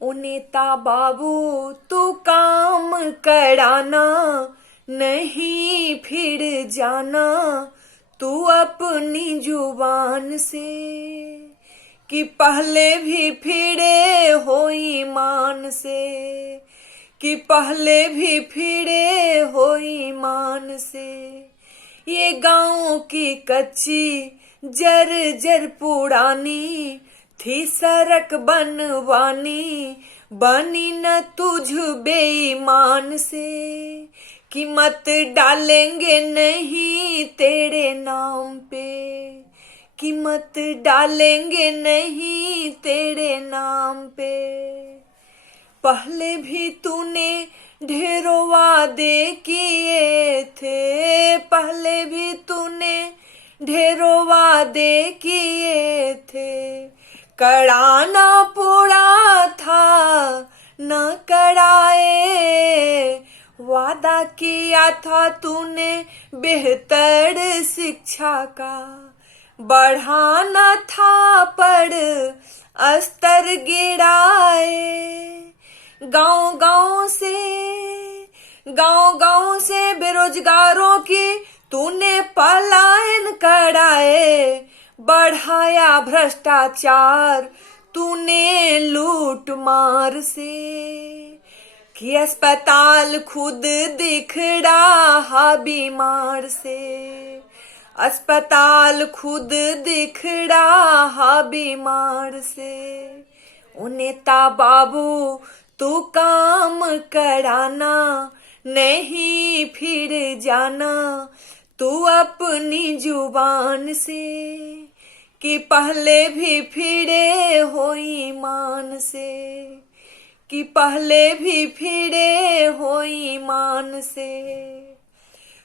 ओ नेता बाबू तू काम कराना, नहीं फिर जाना तू अपनी जुबान से, कि पहले भी फिरे हो ईमान से, कि पहले भी फिरे हो ईमान से। ये गाँव की कच्ची जर जर पुरानी थी सड़क बनवानी, बनी न तुझ बेईमान से, कि मत डालेंगे नहीं तेरे नाम पे, कि मत डालेंगे नहीं तेरे नाम पे। पहले भी तूने ढेरों वादे किए थे, पहले भी तूने ढेरों वादे किए थे, कराना पड़ा था न कराए, वादा किया था तूने बेहतर शिक्षा का, बढ़ाना था पर अस्तर गिराए। गांव गांव से बेरोजगारों की तूने पलायन कराए, बढ़ाया भ्रष्टाचार तूने लूट मार से, कि अस्पताल खुद दिख रहा बीमार से, अस्पताल खुद दिख रहा बीमार से। ओ नेता बाबू तू काम कराना, नहीं फिर जाना तू अपनी जुबान से, कि पहले भी फिरे हो ईमान से, कि पहले भी फिरे हो ईमान से।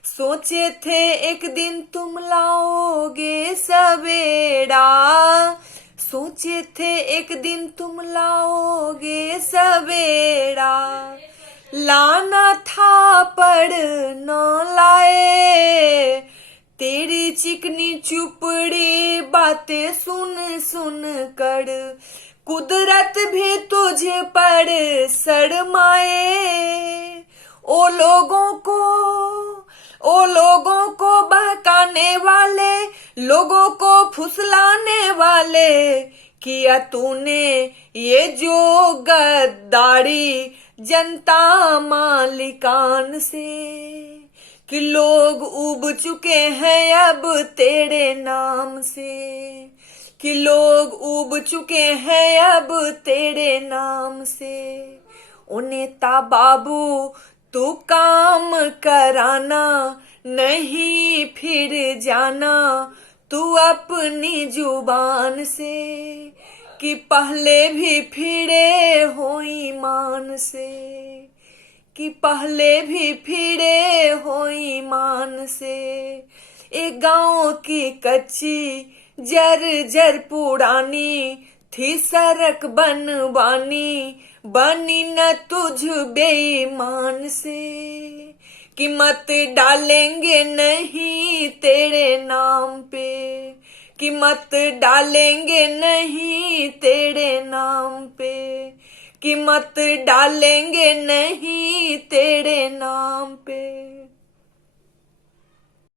सोचे थे एक दिन तुम लाओगे सवेरा, सोचे थे एक दिन तुम लाओगे सवेरा, लाना था पर न लाए, तेरी चिकनी चुपड़ी बातें सुन सुन कर कुदरत भी तुझ पर शर्माए। ओ लोगों को बहकाने वाले, लोगों को फुसलाने वाले, किया तूने ये जो गद्दारी जनता मालिकान से, कि लोग उब चुके हैं अब तेरे नाम से, कि लोग उब चुके हैं अब तेरे नाम से। ओ नेता बाबू तू काम कराना, नहीं फिर जाना तू अपनी जुबान से, कि पहले भी फिरे हो ईमान से, कि पहले भी फिरे हो ईमान से। एक गाँव की कच्ची जर जर पुरानी थी सड़क बनवानी, बनी न तुझ बेईमान से, कि मत डालेंगे नहीं तेरे नाम पे, कि मत डालेंगे नहीं तेरे नाम पे, कि मत डालेंगे नहीं तेरे नाम पे।